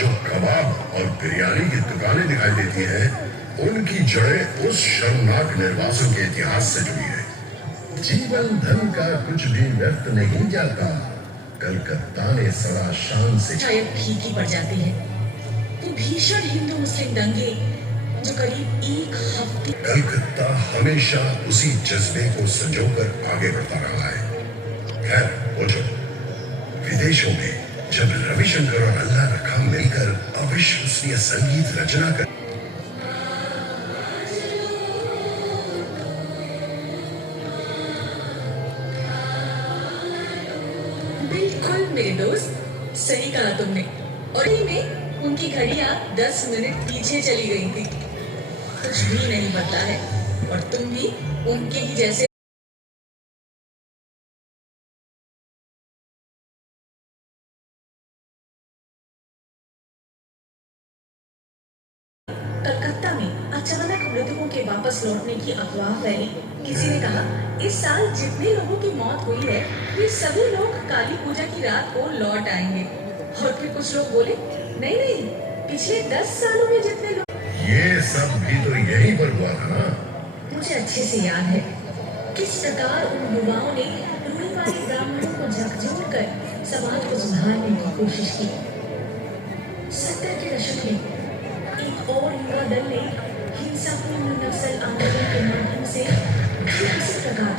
जो कबाब और बिरयानी की दुकानें दिखाई देती हैं, उनकी जड़ें उस शर्मनाक निर्वासन के इतिहास से जुड़ी है। जीवन धन का कुछ भी व्यर्थ नहीं जाता, कलकत्ता ने सदा शान से शायद फीकी पड़ जाती है। वो भीषण हिंदू मुस्लिम दंगे जो करीब एक हफ्ते कलकत्ता हमेशा उसी जज्बे को संजोकर आगे बढ़ता रहा है। खैर वो जो विदेशों में जब रविशंकर और अल्लाह रखा मिलकर अविश्वसनीय संगीत रचना कर बिल्कुल मेरे दोस्त, सही कहा तुमने। और ही में उनकी घड़ियां 10 मिनट पीछे चली गई थी। कुछ भी नहीं बदला है और तुम भी उनके ही जैसे कलकत्ता में अचानक मृतकों के वापस लौटने की अफवाह फैली। किसी ने कहा इस साल जितने लोगों की मौत हुई है वे सभी लोग काली पूजा की रात को लौट आएंगे। और फिर कुछ लोग बोले नहीं नहीं, पिछले 10 सालों में जितने लोग। ये सब भी तो यहीं पर हुआ था ना। मुझे अच्छे से याद है किस प्रकार उन युवाओं ने रूढ़िवादी ब्राह्मणों को झकझोर कर समाज को सुधारने की कोशिश की। 70 के दशक में एक और युवा दल ने हिंसापूर्ण नक्सल आंदोलन के माध्यम से ठीक इसी प्रकार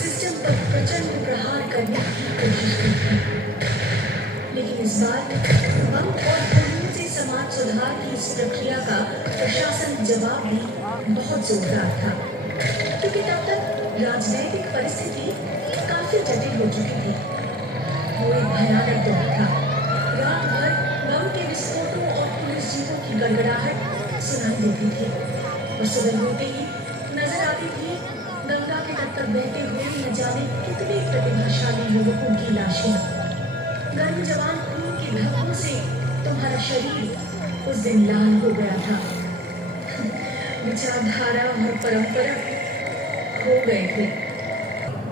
सिस्टम पर प्रचंड प्रहार करने की कोशिश की थी। लेकिन इस बार बम और कानून से समाज सुधार की इस प्रक्रिया का प्रशासन जवाब भी बहुत जोरदार था, क्योंकि तब तक राजनैतिक परिस्थिति काफी जटिल हो चुकी थी। वो एक भयानक दौर था। रात भर बम के विस्फोटों और पुलिस जीपों की गड़गड़ाहट सुनाई देती थी और सुबह होते ही नजर आती थी गंगा के तट पर बहते हुए न जाने कितने प्रतिभाशाली युवकों की लाशें। गर्म जवान खून के धब्बों से तुम्हारा शरीर उस दिन लाल हो गया था। विचारधारा और परंपरा खो गए थे।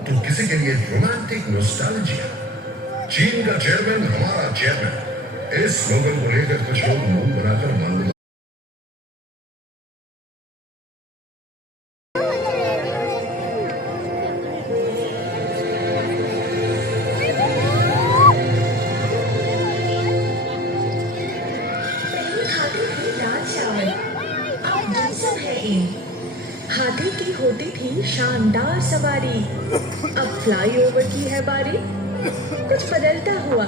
तो किसी के लिए रोमांटिक नॉस्टैल्जिया। चीन का चेयरमैन हमारा चेयरमैन, इस स्लोगन को लेकर कुछ लोग मुंह बनाकर मान हाथी की होती थी शानदार सवारी, अब फ्लाईओवर की है बारी। कुछ बदलता हुआ